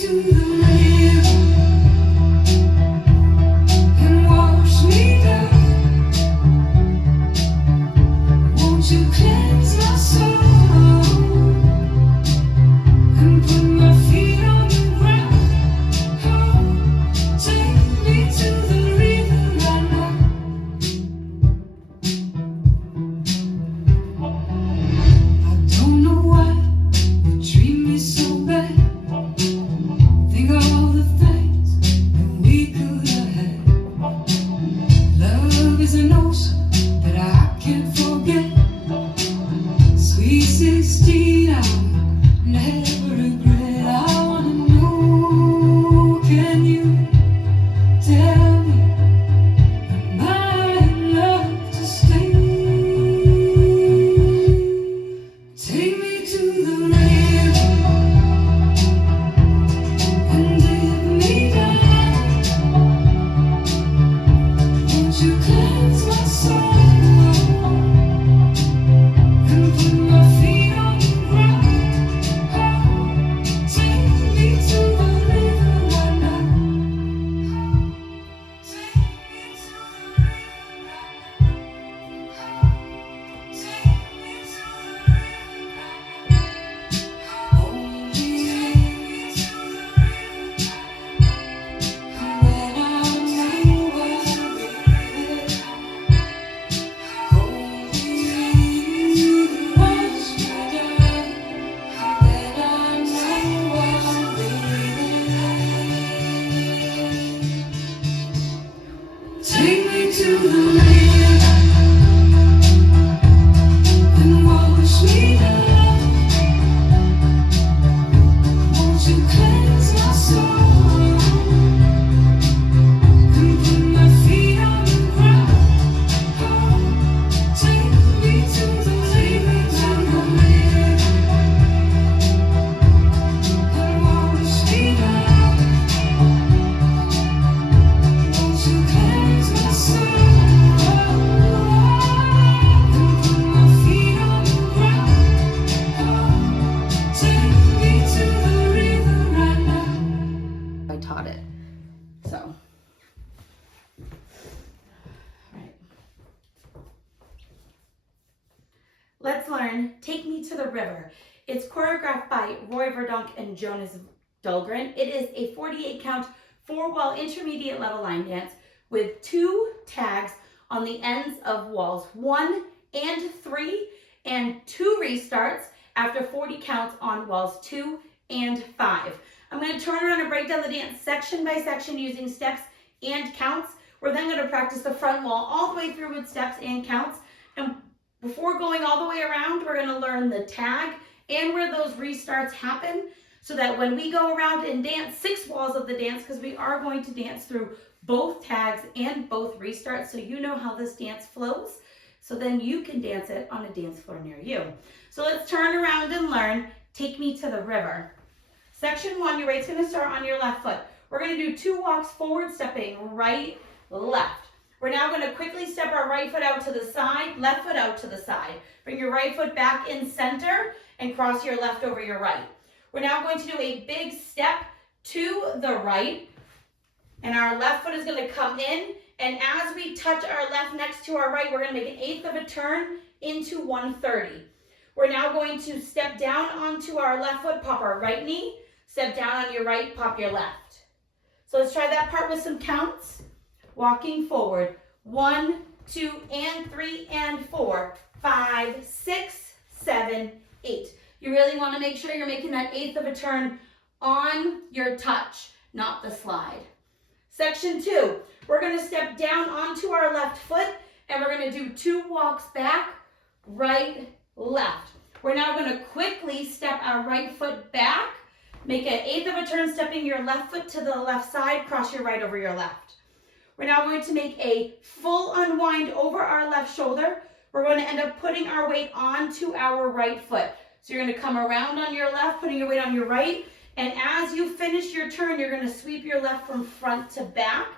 to the river and wash me down. Won't you cleanse my soul and put my feet on the ground? Oh, take me to the river right now. I don't know why you treat me so bad. Think of all the things that we could have had. Love is an ocean that I can't forget. Sweet 16, I'll never regret. I wanna know, can you tell me, am I in love to stay? Take me to the river and dip me down. Won't you cleanse my soul and put my feet on the ground? Oh, take me to the river right now. Take me to the river right now. Take me to the river right now. Only take me to the river and then I know I'll be there. Only you wash me down and then I know I'll be there. Take me to the river and wash me down. Won't you cleanse my soul and put my feet on the ground? Oh, take me to the river and wash me down. Won't you cleanse my soul and put my feet on the ground? Oh, take me to the river right now. I taught it, so. Right. Let's learn Take Me to the River. It's choreographed by Roy Verdonk and Jonas Dahlgren. It is a 48 count, 4-wall intermediate level line dance with 2 tags on the ends of walls 1 and 3 and 2 restarts after 40 counts on walls 2 and 5. I'm going to turn around and break down the dance section by section using steps and counts. We're then going to practice the front wall all the way through with steps and counts. And before going all the way around, we're going to learn the tag and where those restarts happen so that when we go around and dance 6 walls of the dance, because we are going to dance through both tags and both restarts, so you know how this dance flows, so then you can dance it on a dance floor near you. So let's turn around and learn Take Me to the River. Section 1, your right's going to start on your left foot. We're going to do 2 walks forward, stepping right, left. We're now going to quickly step our right foot out to the side, left foot out to the side. Bring your right foot back in center and cross your left over your right. We're now going to do a big step to the right, and our left foot is going to come in, and as we touch our left next to our right, we're going to make an 1/8 of a turn into 130. We're now going to step down onto our left foot, pop our right knee, step down on your right, pop your left. So let's try that part with some counts. Walking forward, 1, 2, and 3, and 4, 5, 6, 7, 8. You really want to make sure you're making that 1/8 of a turn on your touch, not the slide. Section 2, we're going to step down onto our left foot, and we're going to do 2 walks back, right, left. We're now going to quickly step our right foot back, make an 1/8 of a turn, stepping your left foot to the left side, cross your right over your left. We're now going to make a full unwind over our left shoulder. We're going to end up putting our weight onto our right foot. So you're going to come around on your left, putting your weight on your right, and as you finish your turn, you're going to sweep your left from front to back.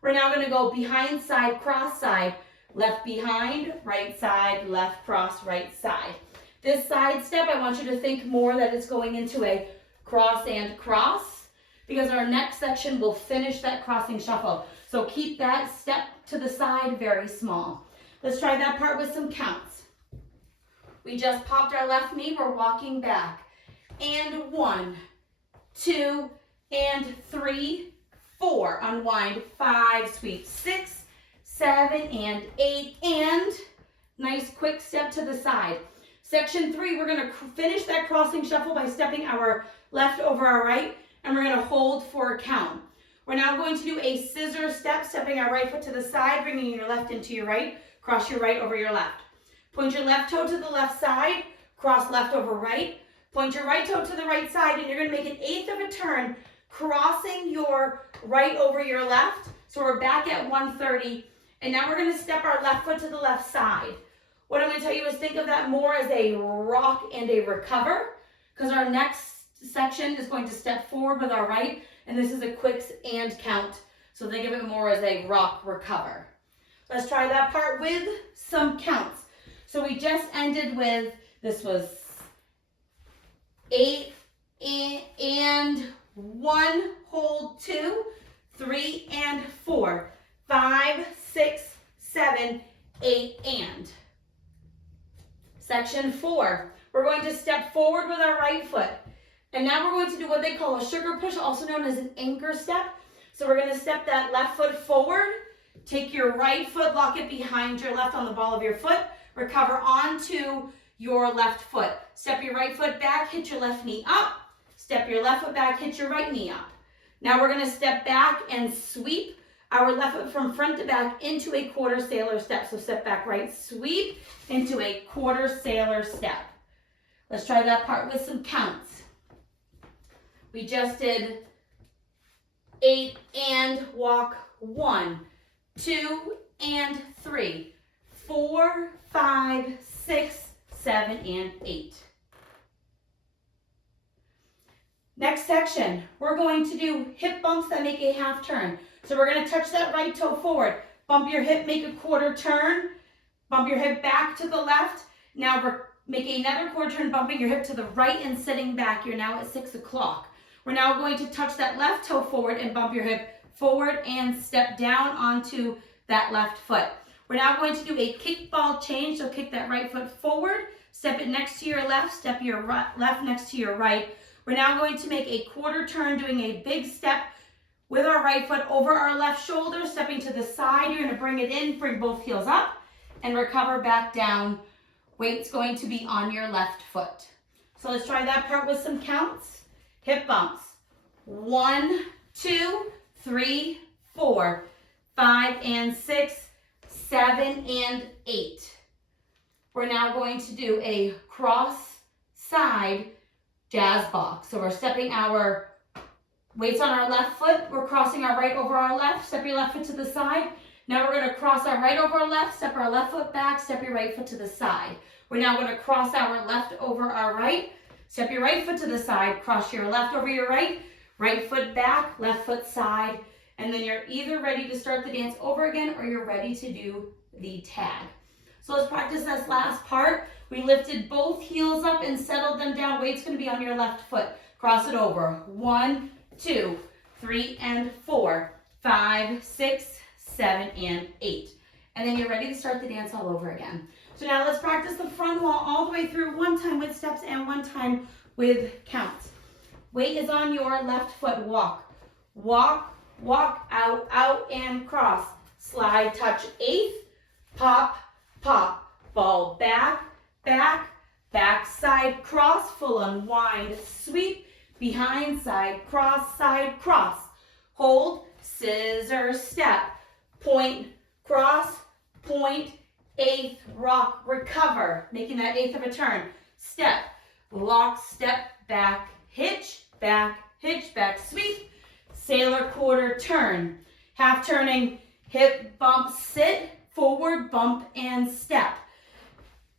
We're now going to go behind side, cross side, left behind, right side, left cross, right side. This side step, I want you to think more that it's going into a cross and cross. because our next section will finish that crossing shuffle. So keep that step to the side very small. Let's try that part with some counts. We just popped our left knee, we're walking back. And 1, 2, and 3, 4. Unwind, 5, sweep, 6, 7, and 8, and nice quick step to the side. Section 3, we're gonna finish that crossing shuffle by stepping our left over our right, and we're gonna hold for a count. We're now going to do a scissor step, stepping our right foot to the side, bringing your left into your right, cross your right over your left. Point your left toe to the left side, cross left over right, point your right toe to the right side, and you're gonna make an 1/8 of a turn, crossing your right over your left. So we're back at 130, and now we're gonna step our left foot to the left side. What I'm gonna tell you is think of that more as a rock and a recover, because our next section is going to step forward with our right, and this is a quick and count. So think of it more as a rock recover. Let's try that part with some counts. So we just ended with, this was 8 and 1, hold 2, 3 and 4, 5, 6, 7, 8 and. Section 4, we're going to step forward with our right foot. And now we're going to do what they call a sugar push, also known as an anchor step. So we're going to step that left foot forward, take your right foot, lock it behind your left on the ball of your foot, recover onto your left foot. Step your right foot back, hit your left knee up. Step your left foot back, hit your right knee up. Now we're going to step back and sweep our left foot from front to back into a quarter sailor step. So step back right, sweep into a quarter sailor step. Let's try that part with some counts. We just did 8 and walk 1, 2 and 3, 4, 5, 6, 7, and 8. Next section, we're going to do hip bumps that make a half turn. So we're going to touch that right toe forward, bump your hip, make a quarter turn, bump your hip back to the left. Now we're making another quarter turn, bumping your hip to the right and sitting back. You're now at 6 o'clock. We're now going to touch that left toe forward and bump your hip forward and step down onto that left foot. We're now going to do a kickball change. So kick that right foot forward, step it next to your left, step your left next to your right. We're now going to make a quarter turn, doing a big step with our right foot over our left shoulder, stepping to the side. You're going to bring it in, bring both heels up, and recover back down. Weight's going to be on your left foot. So let's try that part with some counts. Hip bumps. 1, 2, 3, 4, 5 and 6, 7 and 8. We're now going to do a cross side jazz box. So we're stepping our weights on our left foot. We're crossing our right over our left. Step your left foot to the side. Now we're going to cross our right over our left, step our left foot back, step your right foot to the side. We're now going to cross our left over our right. Step your right foot to the side, cross your left over your right, right foot back, left foot side, and then you're either ready to start the dance over again or you're ready to do the tag. So let's practice this last part. We lifted both heels up and settled them down. Weight's going to be on your left foot. Cross it over. 1, 2, 3 and 4, 5, 6, 7 and 8. And then you're ready to start the dance all over again. So now let's practice the front wall all the way through, one time with steps and one time with counts. Weight is on your left foot. Walk, walk, walk, out, out, and cross. Slide, touch, 8th, pop, pop, fall back, back, back, side, cross, full unwind, sweep, behind, side, cross, hold, scissor, step, point, cross, point, 8th, rock, recover, making that 8th of a turn, step, lock, step, back, hitch, back, sweep, sailor quarter turn, half turning, hip bump, sit, forward, bump, and step,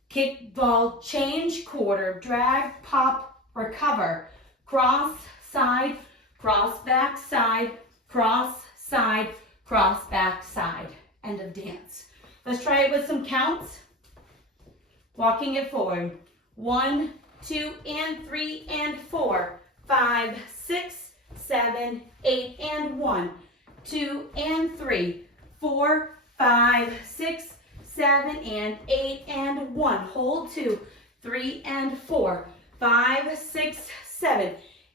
kick, ball, change, quarter, drag, pop, recover, cross, side, cross, back, side, cross, side, cross, back, side. End of dance. Let's try it with some counts. Walking it forward. 1, 2, and 3, and 4, 5, 6, 7, 8, and 1, 2, and 3, 4, 5, 6, 7, and 8, and 1. Hold 2, 3, and 4, 5, 6, 7,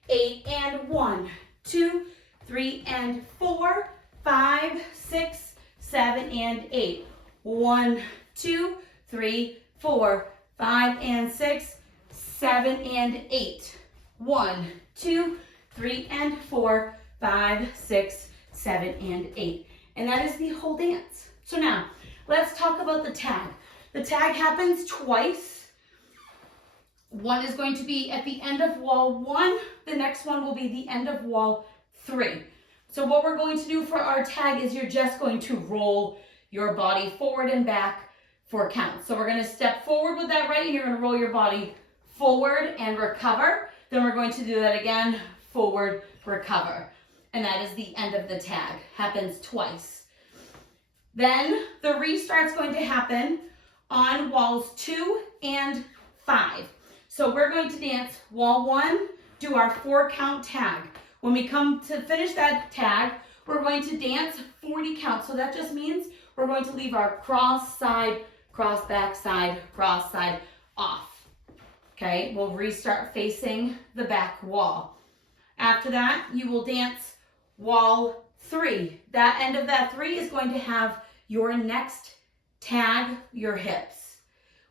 8, and 1, 2, 3, and 4, 5, 6, 7, and 8. 1, 2, 3, 4, 5, and 6, 7, and 8. 1, 2, 3, and 4, 5, 6, 7, and 8. And that is the whole dance. So now, let's talk about the tag. The tag happens twice. One is going to be at the end of wall 1. The next one will be the end of wall 3. So what we're going to do for our tag is you're just going to roll your body forward and back for counts. So we're going to step forward with that right, and you're going to roll your body forward and recover. Then we're going to do that again, forward, recover. And that is the end of the tag. Happens twice. Then the restart's going to happen on walls 2 and 5. So we're going to dance wall 1, do our 4 count tag. When we come to finish that tag, we're going to dance 40 counts. So that just means we're going to leave our cross side, cross back side, cross side off. Okay, we'll restart facing the back wall. After that, you will dance wall 3. That end of that 3 is going to have your next tag, your hips.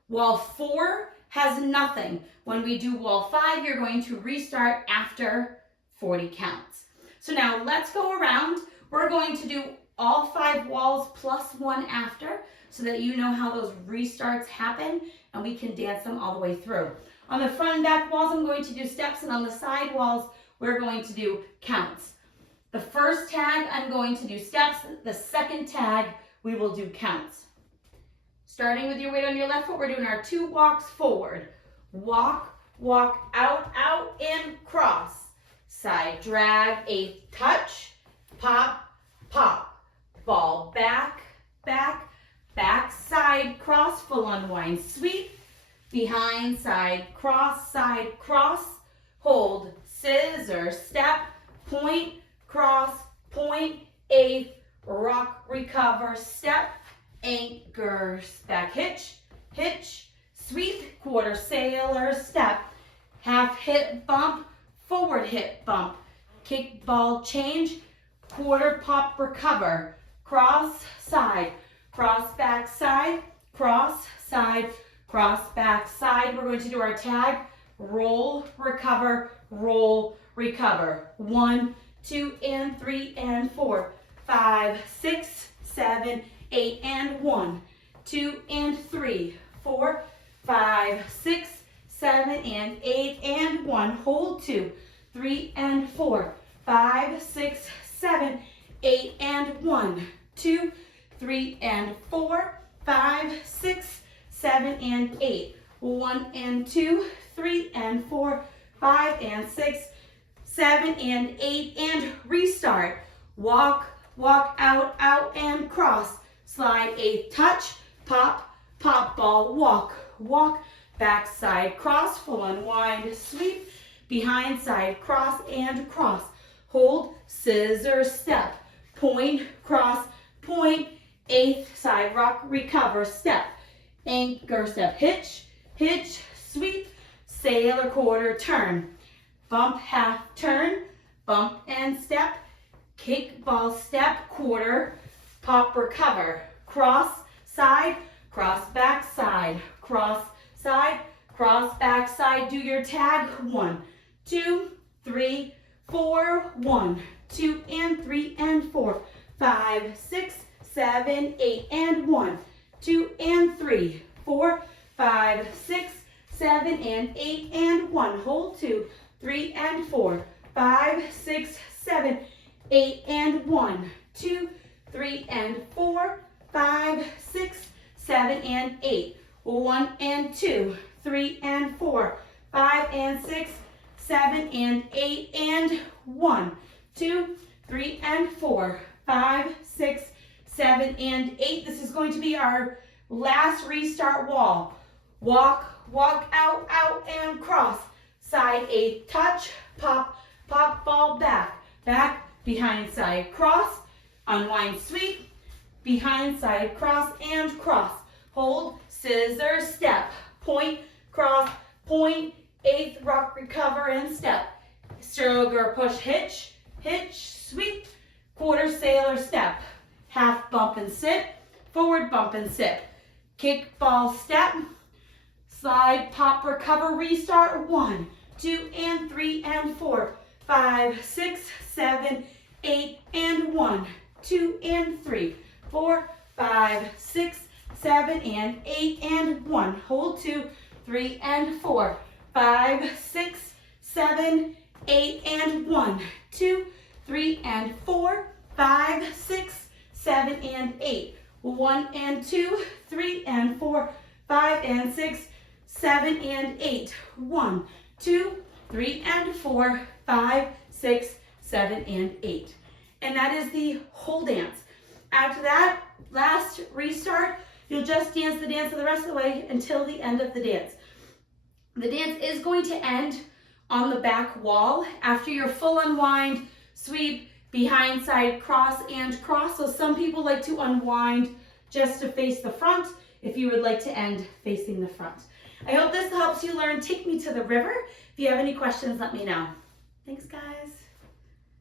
Wall 4 has nothing. When we do wall 5, you're going to restart after 40 counts. So now let's go around. We're going to do all 5 walls plus 1 after, so that you know how those restarts happen and we can dance them all the way through. On the front and back walls, I'm going to do steps, and on the side walls, we're going to do counts. The first tag, I'm going to do steps. The second tag, we will do counts. Starting with your weight on your left foot, we're doing our 2 walks forward. Walk, walk, out, out, and cross. Side drag, a touch, pop, pop. Ball back, back, back, side, cross, full unwind, sweep. Behind, side, cross, hold, scissor, step, point, cross, point, 8th, rock, recover, step, anchor, back hitch, hitch, sweep, quarter sailor, step, half hip bump, forward hip bump, kick ball change, quarter pop, recover, cross, side, cross, back, side, cross, side, cross, back, side. We're going to do our tag, roll, recover, 1, 2, and 3, and 4, 5, 6, 7, 8, and 1, 2, and 3, 4, 5, 6, 7, and 8, and 1. Hold 2, 3, and 4, 5, 6, 7, 8, and 1, 2, 3, and 4, 5, 6, 7, and 8. 1 and 2, 3 and 4, 5 and 6, 7 and 8, and restart. Walk, walk, out, out, and cross. Slide a touch, pop, pop ball, walk, walk, back side, cross, full unwind, sweep, behind side, cross, and cross. Hold, scissor, step, point, cross, point, 8th side, rock, recover, step, anchor, step, hitch, hitch, sweep, sailor, quarter, turn, bump, half, turn, bump and step, kick, ball, step, quarter, pop, recover, cross, side, cross, back, side, cross, side, cross, back, side. Do your tag. 1, 2, 3, 4, 1, 2, and 3, and 4, 5, 6, 7, 8, and 1, 2, and 3, 4, 5, 6, 7, and 8, and 1. Hold 2, 3, and 4, 5, 6, 7, 8, and 1, 2, 3, and 4, 5, 6, 7, and 8. 1 and 2, 3 and 4, 5 and 6, 7 and 8, and 1, 2, 3 and 4, 5, 6, 7, and 8. This is going to be our last restart wall. Walk, walk, out, out, and cross. Side, a touch, pop, pop, ball back. back, behind, side, cross, unwind, sweep, behind, side, cross, and cross. Hold, scissor, step, point, cross, point, eighth, rock, recover, and step. Sugar, push, hitch, sweep, quarter, sailor, step, half, bump and sit, forward, bump and sit, kick, ball, step, slide, pop, recover, restart, 1, 2, and 3, and 4, 5, 6, 7, 8, and 1, 2, and 3, 4, 5, 6, 7, and 8, and 1. Hold 2, 3, and 4, 5, 6, 7, 8, and 1, 2, 3, and 4, 5, 6, 7, and 8, 1, and 2, 3, and 4, 5, and 6, 7, and 8, 1, 2, 3, and 4, 5, 6, 7, and 8. And that is the whole dance. After that, last restart, you'll just dance the dance the rest of the way until the end of the dance. The dance is going to end on the back wall after your full unwind, sweep, behind, side, cross, and cross. So some people like to unwind just to face the front if you would like to end facing the front. I hope this helps you learn Take Me to the River. If you have any questions, let me know. Thanks, guys.